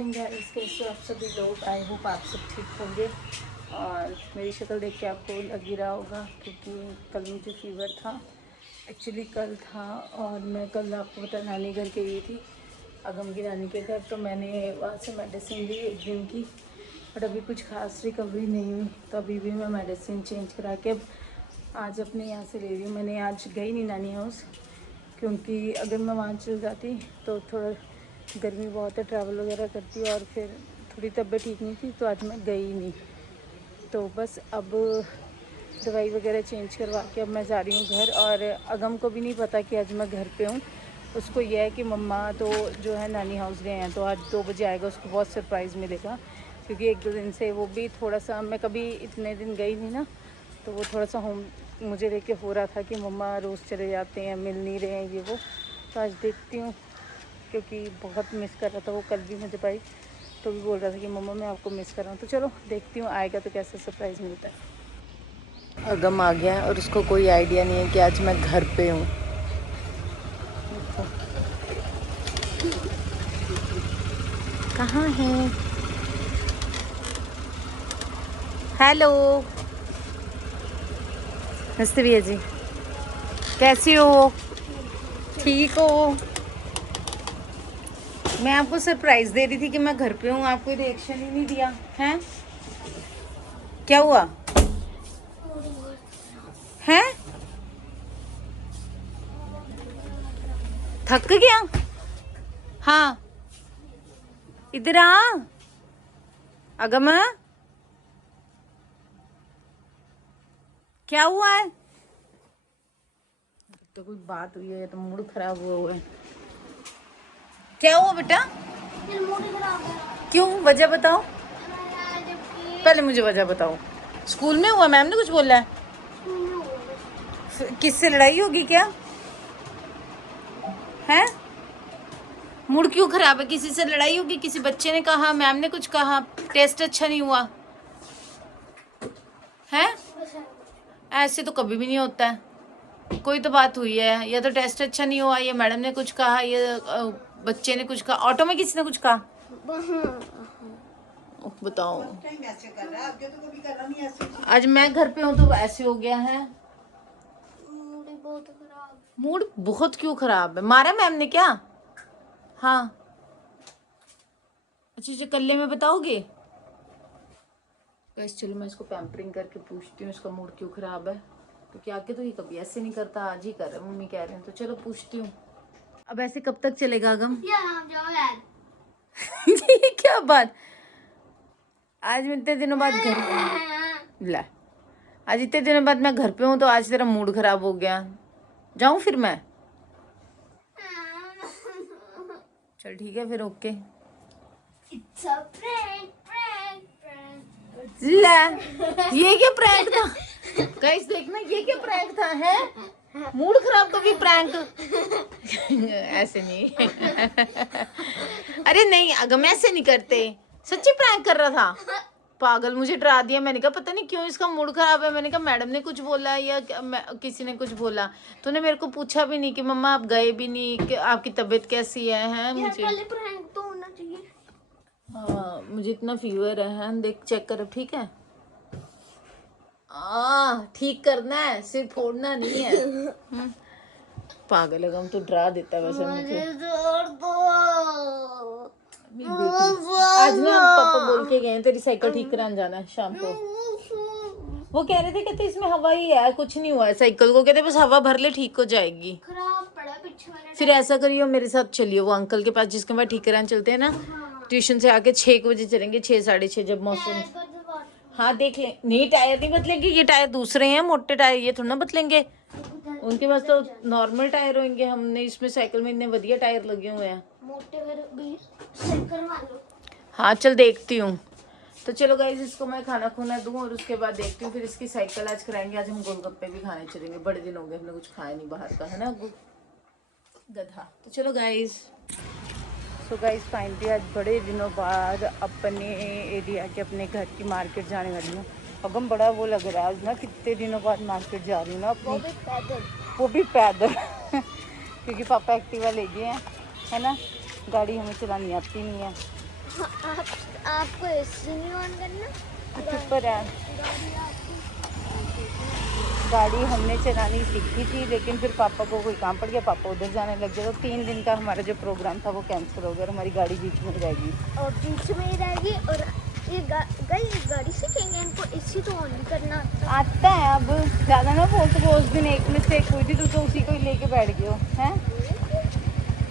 Morning guys, कैसे आप सभी लोग। आई होप आप सब ठीक होंगे। और मेरी शक्ल देख के आपको लग ही रहा होगा क्योंकि कल मुझे फीवर था। एक्चुअली कल था और मैं कल आपको पता नानी घर गई थी, अगम की नानी के घर। तो मैंने वहाँ से मेडिसिन ली एक दिन की, बट अभी कुछ खास रिकवरी नहीं हुई। तो अभी भी मैं मेडिसिन चेंज करा के अब आज अपने यहाँ से ले रही हूँ। मैंने आज गई नहीं नानी हाउस क्योंकि अगर मैं वहाँ चल जाती तो थोड़ा गर्मी बहुत है, ट्रैवल वगैरह करती और फिर थोड़ी तबीयत ठीक नहीं थी, तो आज मैं गई नहीं। तो बस अब दवाई वगैरह चेंज करवा के अब मैं जा रही हूँ घर। और अगम को भी नहीं पता कि आज मैं घर पे हूँ। उसको यह है कि मम्मा तो जो है नानी हाउस गए हैं, तो आज 2 बजे आएगा, उसको बहुत सरप्राइज़ मिलेगा। क्योंकि 1-2 दिन से वो भी थोड़ा सा, मैं कभी इतने दिन गई नहीं ना, तो वो थोड़ा सा होम मुझे देख के हो रहा था कि मम्मा रोज़ चले जाते हैं, मिल नहीं रहे हैं ये वो। तो आज देखती हूँ, क्योंकि बहुत मिस कर रहा था वो। कल भी मुझे भाई तो भी बोल रहा था कि मम्मा मैं आपको मिस कर रहा हूँ। तो चलो देखती हूँ आएगा तो कैसा सरप्राइज़ मिलता है। अगम आ गया है और उसको कोई आइडिया नहीं है कि आज मैं घर पे हूँ। कहाँ है? हेलो, नमस्ते भैया जी, कैसी हो? ठीक हो? मैं आपको सरप्राइज दे रही थी कि मैं घर पे हूँ, आप कोई रिएक्शन ही नहीं दिया है। क्या हुआ है? थक गया? हाँ, इधर आ अगम। क्या हुआ है? तो कोई बात हुई है तो मूड खराब हुआ है। क्या हुआ बेटा? मूड खराब है। क्यों, वजह बताओ। पहले मुझे वजह बताओ। स्कूल में हुआ? मैम ने कुछ बोला है? किससे लड़ाई होगी क्या है? मूड क्यों खराब है? किसी से लड़ाई होगी? किसी बच्चे ने कहा, मैम ने कुछ कहा, टेस्ट अच्छा नहीं हुआ है? ऐसे तो कभी भी नहीं होता है। कोई तो बात हुई है, या तो टेस्ट अच्छा नहीं हुआ, या मैडम ने कुछ कहा, या बच्चे ने कुछ कहा, ऑटो में किसी ने कुछ कहा। बताओ। आज मैं घर पे हूँ तो ऐसे हो गया है। मूड बहुत क्यों खराब है? मारा मैम ने क्या? हाँ, अच्छा कल्ले में बताओगे? गाइस चलो मैं इसको पैम्परिंग करके पूछती हूँ इसका मूड क्यों खराब है, क्योंकि आके तो ये कभी ऐसे नहीं करता, आज ही कर रहा है, मम्मी कह रहे हैं। तो चलो पूछती हूँ। अब ऐसे कब तक चलेगा गम? ये क्या बात? आज मैं इतने दिनों बाद घर ला आज इतने दिनों बाद मैं घर पे हूँ तो आज तेरा मूड खराब हो गया। जाऊँ फिर मैं? चल ठीक है फिर, ओके। ला ये क्या प्रैंक था? गाइस देखना, ये क्या प्रैंक था है? मूड खराब तो भी प्रैंक? ऐसे नहीं। अरे नहीं अगम, ऐसे नहीं करते, सच्ची प्रैंक कर रहा था। पागल, मुझे डरा दिया। मैंने कहा पता नहीं क्यों इसका मूड खराब है। मैंने कहा मैडम ने कुछ बोला या किसी ने कुछ बोला। तूने मेरे को पूछा भी नहीं कि मम्मा आप गए भी नहीं, कि आपकी तबीयत कैसी है? मुझे पहले प्रैंक तो होना चाहिए। हाँ, मुझे इतना फीवर है, देख चेक कर, ठीक है? ठीक करना है, सिर फोड़ना नहीं है। पागल है, हम तो डरा देता है वैसे मुझे। आज ना पापा बोल के गए तेरी साइकिल ठीक कराने जाना है शाम को। वो कह रहे थे, कहते इसमें हवा ही है, कुछ नहीं हुआ है साइकिल को, कहते बस हवा भर ले ठीक हो जाएगी। खराब पड़ा पीछे वाला। फिर ऐसा करियो, मेरे साथ चलियो वो अंकल के पास जिसके पास ठीक कराने चलते हैं ना। ट्यूशन से आके 6 बजे चलेंगे, 6 साढ़े 6 जब मौसम। हाँ देख ले, नहीं टायर नहीं बदलेंगे, ये टायर दूसरे हैं मोटे टायर, ये थोड़ा ना बदलेंगे। उनके पास तो नॉर्मल टायर होंगे, हमने इसमें साइकिल में इतने बढ़िया टायर लगे हुए हैं मोटे। हाँ चल देखती हूँ। तो चलो गाइस, इसको मैं खाना खुना दूँ और उसके बाद देखती हूँ फिर इसकी साइकिल आज कराएंगे। आज हम गोलगप्पे भी खाने चलेंगे, बड़े दिन हो गए हमने कुछ खाया नहीं बाहर का, है ना गधा। तो चलो गाइस, सो गाइस फाइनली आज बड़े दिनों बाद अपने एरिया के, अपने घर की मार्केट जाने वाली हूँ। अगम बड़ा वो लग रहा है आज ना, कितने दिनों बाद मार्केट जा रही हूँ ना अपनी, वो भी पैदल। क्योंकि पापा एक्टिवा ले गए हैं, है ना, गाड़ी हमें चलानी आती नहीं है। आपको एसी नहीं ऑन करना। चुप रहा। गाड़ी हमने चलानी सीखी थी, लेकिन फिर पापा को कोई काम पड़ गया, पापा उधर जाने लग गए, तो 3 दिन का हमारा जो प्रोग्राम था वो कैंसिल हो गया और हमारी गाड़ी बीच में रहेगी। और बीच में ही रहेगी। और ये गाड़ी सीखेंगे, इनको एसी तो ऑन नहीं करना आता है। अब ज़्यादा ना बोल, तो वो उस दिन एक मिस्टेक हुई थी, तो उसी को ही लेके बैठ गए हो हैं।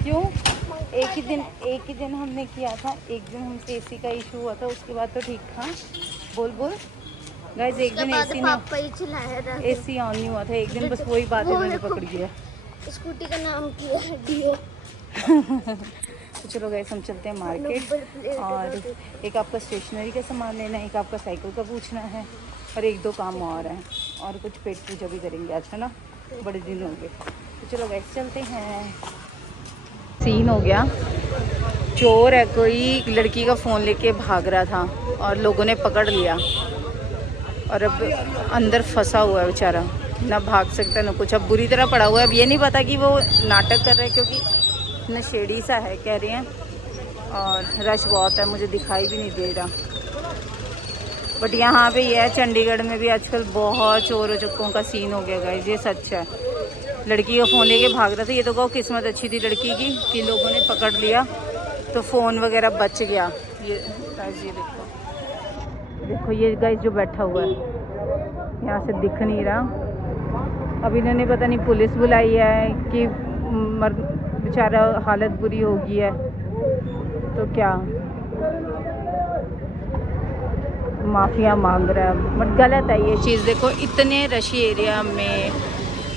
क्यों? एक ही दिन हमने किया था, एक दिन हमसे एसी का इशू हुआ था, उसके बाद तो ठीक था। बोल बोल गाइस, एक दिन एसी ऑन नहीं हुआ था, एक दिन बस वही बात मैंने पकड़ लिया। स्कूटी का नाम क्या है? डियो। तो चलो गाइस, हम चलते हैं मार्केट, और एक आपका स्टेशनरी का सामान लेना है, एक आपका साइकिल का पूछना है, और 1-2 काम और हैं, और कुछ पेट पूजा भी करेंगे आज, है ना, बड़े दिन हो गए। तो चलो गाइस चलते हैं। सीन हो गया, चोर है कोई, लड़की का फ़ोन लेके भाग रहा था और लोगों ने पकड़ लिया, और अब अंदर फंसा हुआ है बेचारा, ना भाग सकता ना कुछ, अब बुरी तरह पड़ा हुआ है। अब ये नहीं पता कि वो नाटक कर रहा है, क्योंकि नशेड़ी सा है कह रहे हैं, और रश बहुत है, मुझे दिखाई भी नहीं दे रहा। बट यहाँ पे ये है, चंडीगढ़ में भी आजकल बहुत चोर चक्कों का सीन हो गया गाइस, ये सच है। लड़की का फ़ोन लेके भाग रहा था, ये तो कहो किस्मत अच्छी थी लड़की की कि लोगों ने पकड़ लिया, तो फ़ोन वगैरह बच गया। ये गाइस, ये देखो ये गाइस जो बैठा हुआ है, यहाँ से दिख नहीं रहा। अब इन्होंने पता नहीं पुलिस बुलाई है कि बेचारा हालत बुरी हो गई है, तो क्या माफिया मांग रहा है। बट गलत है ये चीज़। देखो इतने रशी एरिया में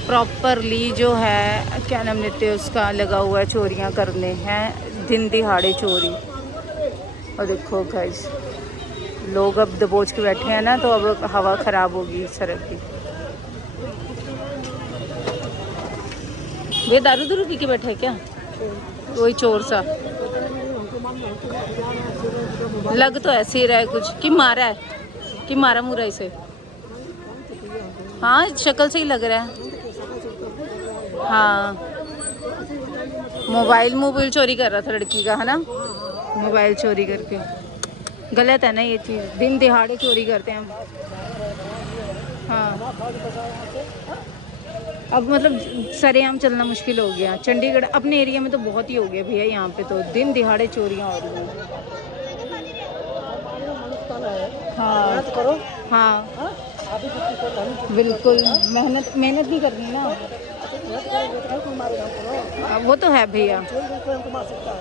प्रॉपरली जो है, क्या नाम लेते हैं उसका, लगा हुआ है चोरियाँ करने हैं, दिन दिहाड़े चोरी। और देखो गाइस, लोग अब दबोच के बैठे हैं ना, तो अब हवा ख़राब होगी सड़क की। वे दारू पी के बैठे है क्या? वही चोर सा लग तो ऐसे ही रहा है कुछ, कि मारा है, कि मारा मुरा इसे। हाँ, शक्ल से ही लग रहा है। हाँ, मोबाइल चोरी कर रहा था लड़की का, है ना, मोबाइल चोरी करके। गलत है ना ये चीज़, दिन दिहाड़े चोरी करते हैं। हाँ, अब मतलब सरेआम चलना मुश्किल हो गया। चंडीगढ़ अपने एरिया में तो बहुत ही हो गया भैया, यहाँ पे तो दिन दिहाड़े चोरियाँ हो रही हैं। हाँ करो। हाँ बिल्कुल, मेहनत नहीं करनी ना। वो तो है भैया,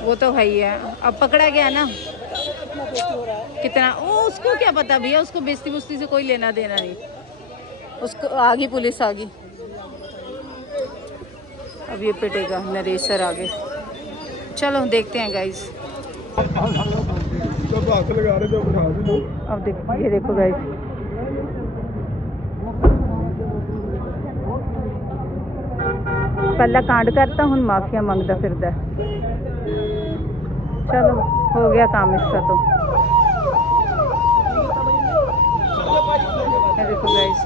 वो तो है ही है। अब पकड़ा गया ना, कितना वो, उसको क्या पता भैया, उसको बेइज्जती बुस्ती से कोई लेना देना नहीं, उसको आगे पुलिस आ गई। अब ये पिटेगा नरेश सर आगे। चलो देखते हैं गाइस। अब देखो, ये देखो गाइस, पहला कांड करता हूँ, माफिया मंगता फिरदा। चलो हो गया काम इसका तो। ये देखो गाइस,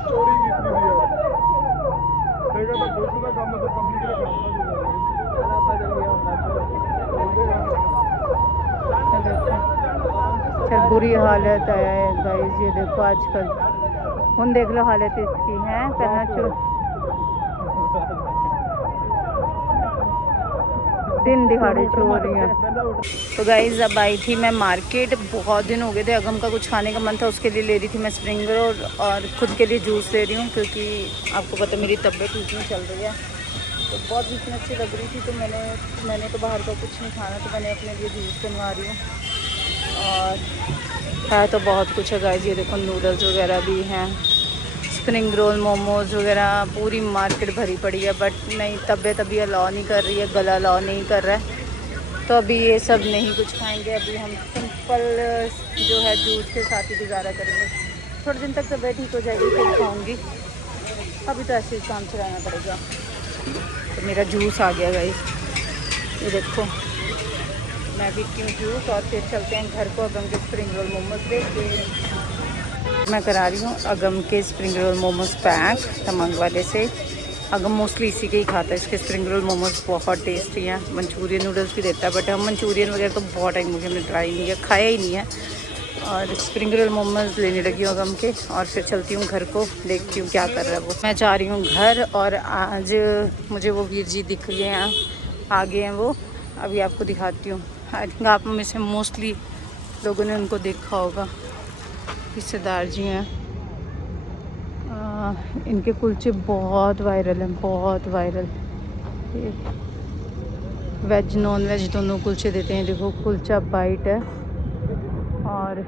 चल बुरी हालत है गाइस, ये देखो आजकल, हम देख लो हालत इसकी है, करना दिन दिहाड़े चोरियाँ। तो गाइस अब आई थी मैं मार्केट, बहुत दिन हो गए थे, अगम का कुछ खाने का मन था, उसके लिए ले रही थी मैं स्प्रिंग रोल, और खुद के लिए जूस ले रही हूँ, क्योंकि आपको पता मेरी तबीयत ठीक नहीं चल रही है, तो बहुत वीकनेस सी लग रही थी, तो मैंने तो बाहर का कुछ नहीं खाना, तो मैंने अपने लिए जूस बनवा रही हूँ। और है तो बहुत कुछ है गाइस, ये देखो नूडल्स वगैरह भी हैं, स्प्रिंग रोल, मोमोज वगैरह, पूरी मार्केट भरी पड़ी है। बट नहीं, तबीयत अभी अलाउ नहीं कर रही है, गला अलाउ नहीं कर रहा है, तो अभी ये सब नहीं कुछ खाएंगे। अभी हम सिंपल जो है जूस के साथ ही गुजारा करेंगे। थोड़े दिन तक तबीयत ठीक हो जाएगी फिर खाऊंगी, अभी तो ऐसे ही काम चलाना पड़ेगा। तो मेरा जूस आ गया गाइस, ये देखो, मैं भी पीऊँ जूस और फिर चलते हैं घर को। अगम के स्प्रिंग रोल मोमोज देख मैं करा रही हूँ, अगम के spring roll momos pack Tamang वाले से। अगम मोस्टली इसी के ही खाता है। इसके स्प्रिंग रोल मोमोज बहुत टेस्टी हैं। मंचूरियन नूडल्स भी देता है, बट हम मंचूरियन वगैरह तो बहुत टाइम हो गया हमने ट्राई नहीं किया, खाया ही नहीं है। और स्प्रिंग रोल मोमोज लेने लगी हूँ अगम के, और फिर चलती हूँ घर को, देखती हूँ क्या कर रहा है वो। मैं जा रही हूँ घर, और आज मुझे वो वीर जी दिख गए हैं, आगे हैं वो, अभी आपको दिखाती हूँ। आई थिंक आप में से मोस्टली लोगों ने उनको देखा होगा, रिश्तेदार जी हैं। इनके कुलचे बहुत वायरल हैं, बहुत वायरल। वेज नॉन वेज दोनों कुलचे देते हैं। देखो कुलचा बाइट है, और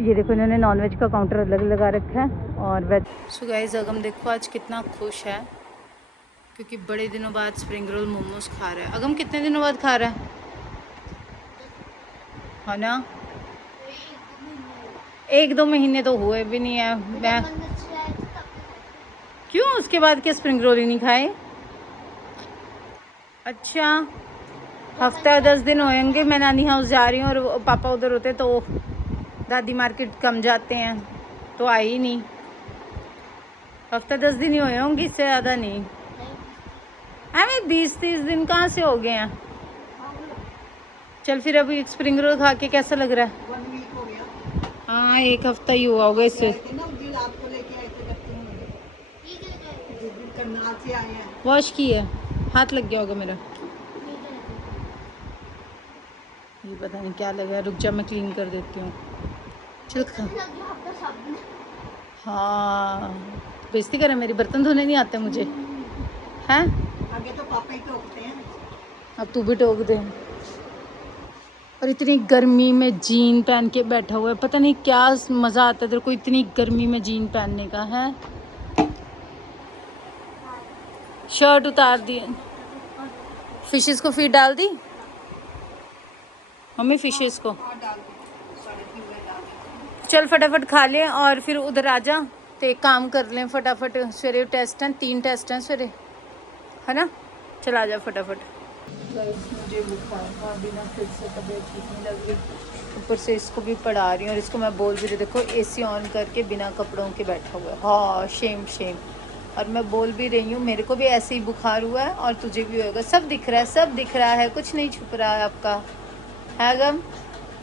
ये देखो इन्होंने नॉन वेज का काउंटर अलग लगा रखा है और वेज। सो गाइस अगम देखो आज कितना खुश है, क्योंकि बड़े दिनों बाद स्प्रिंग रोल मोमोज खा रहा है। अगम कितने दिनों बाद खा रहा है ना? 1-2 महीने तो हुए भी नहीं है। मैं क्यों, उसके बाद क्या स्प्रिंग रोल ही नहीं खाए? अच्छा, हफ्ता 10 दिन होंगे। मैं नानी हाउस जा रही हूँ और पापा उधर होते तो दादी मार्केट कम जाते हैं, तो आई ही नहीं। हफ्ता 10 दिन ही हुए होंगे, इससे ज़्यादा नहीं। हमें 20-30 दिन कहाँ से हो गए हैं? चल फिर अभी स्प्रिंग रोल खा के कैसा लग रहा है? 1 वीक हो गया। हाँ 1 हफ्ता ही हुआ होगा इससे। आपको लेके आए थे करनाल से आए हैं। वॉश की है, हाथ लग गया होगा मेरा। ये पता नहीं क्या लगा, रुक जा मैं क्लीन कर देती हूँ। चल खा। हाँ बेइज्जती करे मेरी, बर्तन धोने नहीं आते मुझे हैं। आगे तो पापा ही टोकते हैं, अब तू भी टोक दे। और इतनी गर्मी में जीन पहन के बैठा हुआ है, पता नहीं क्या मज़ा आता है तेरे को इतनी गर्मी में जीन पहनने का है। शर्ट उतार दी, फिशेस को फीड डाल दी मम्मी, फिशेस को। चल फटाफट खा लें और फिर उधर आ जा, तो एक काम कर लें फटाफट। सवेरे टेस्ट हैं, 3 टेस्ट हैं सवेरे, है ना? चल आ जा फटाफट। मुझे बुखार था, बिना फिर से तबीयत ठीक नहीं लग रही, ऊपर से इसको भी पढ़ा रही हूँ। और इसको मैं बोल भी रही, देखो एसी ऑन करके बिना कपड़ों के बैठा हुआ है। हाँ शेम शेम। और मैं बोल भी रही हूँ मेरे को भी ऐसे ही बुखार हुआ है, और तुझे भी होगा। सब दिख रहा है, सब दिख रहा है, कुछ नहीं छुप रहा है आपका, है गम?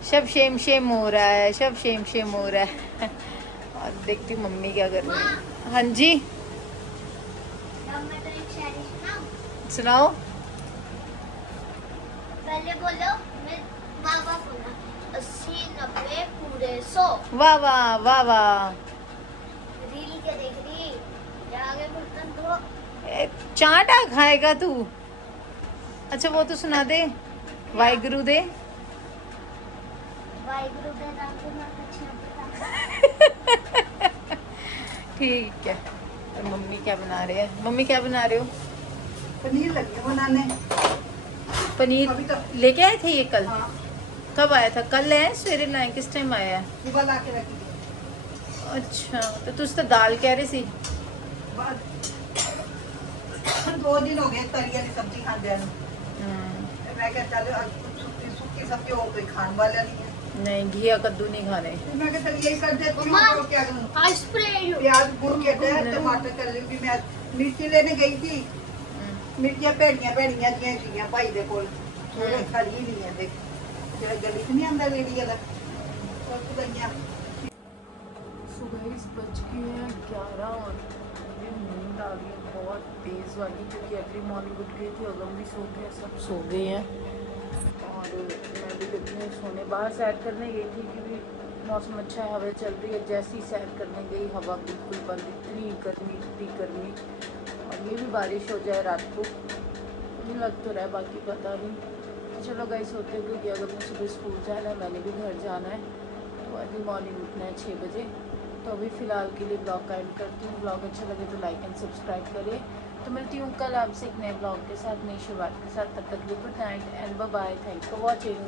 सब शेम शेम हो रहा है, सब शेम शेम हो रहा है। और देखती हूँ मम्मी क्या कर रही है। हाँ जी सुनाओ। पहले बोलो, मैं बाबा बोला 80 90 पूरे 100। वाह वाह वाह वाह। रील क्या देख रही? आगे बर्तन धो। चाटा खाएगा तू? अच्छा वो तो सुना दे, वाहिगुरु दे। वाहिगुरु दे नाम के नाम अच्छा। ठीक है। और मम्मी क्या बना रहे हैं? मम्मी क्या बना रहे हो? पनीर लगी है बनाने। पनीर अभी तो लेके आए थे ये कल? हाँ, कब आया था? कल है सवेरे लाए? किस टाइम आया है? सुबह ला के रखी थी। अच्छा तो तुझ तो दाल कह रही सी। बाद 2 दिन हो गए तरी वाली सब्जी खाते हैं। मैं क्या चलो सुक्की सब्जी हो कोई खाने वाला नहीं है। नहीं घिया कद्दू नहीं खाने। तो मैं क्या यही कर देती हूँ, और क्या करूँ। आज स्प्रे प्याज भून के दे, टमाटर कर लूँगी। मैं मिर्ची लेने गई थी, मिर्चियाँ भेड़ियाँ भेड़ियाँ जियाँ भाई दे कोल थोड़े खड़ी नहीं है। देख जेड़ा गली नहीं आंदा रेड़ी वाला सब गईयां। सुबह इस बज गए हैं 11 और मुझे नींद आ गई है बहुत तेज़ वाली, क्योंकि अर्ली मॉर्निंग उठ गई थी। अगम भी सो गए, सब सो गए हैं। और मैं भी कितने सोने बाहर सैर करने गई थी, क्योंकि मौसम अच्छा है, हवा चल रही है। जैसे ही सैर करने गई हवा बिल्कुल बंद, इतनी गर्मी इतनी गर्मी। और ये भी बारिश हो जाए रात को, मुझे लग तो रहा है, बाकी पता नहीं। चलो गाइस होते हुए, क्योंकि अगर मुझे सुबह स्कूल जाना है, मैंने भी घर जाना है, तो अर्ली मॉर्निंग उठना है 6 बजे। तो अभी फ़िलहाल के लिए ब्लॉग का एंड करती हूँ। ब्लॉग अच्छा लगे तो लाइक एंड सब्सक्राइब करें। तो मिलती हूँ कल आपसे एक नए ब्लॉग के साथ, नई शुरुआत के साथ। तब तक good night and bye bye. Thanks for watching.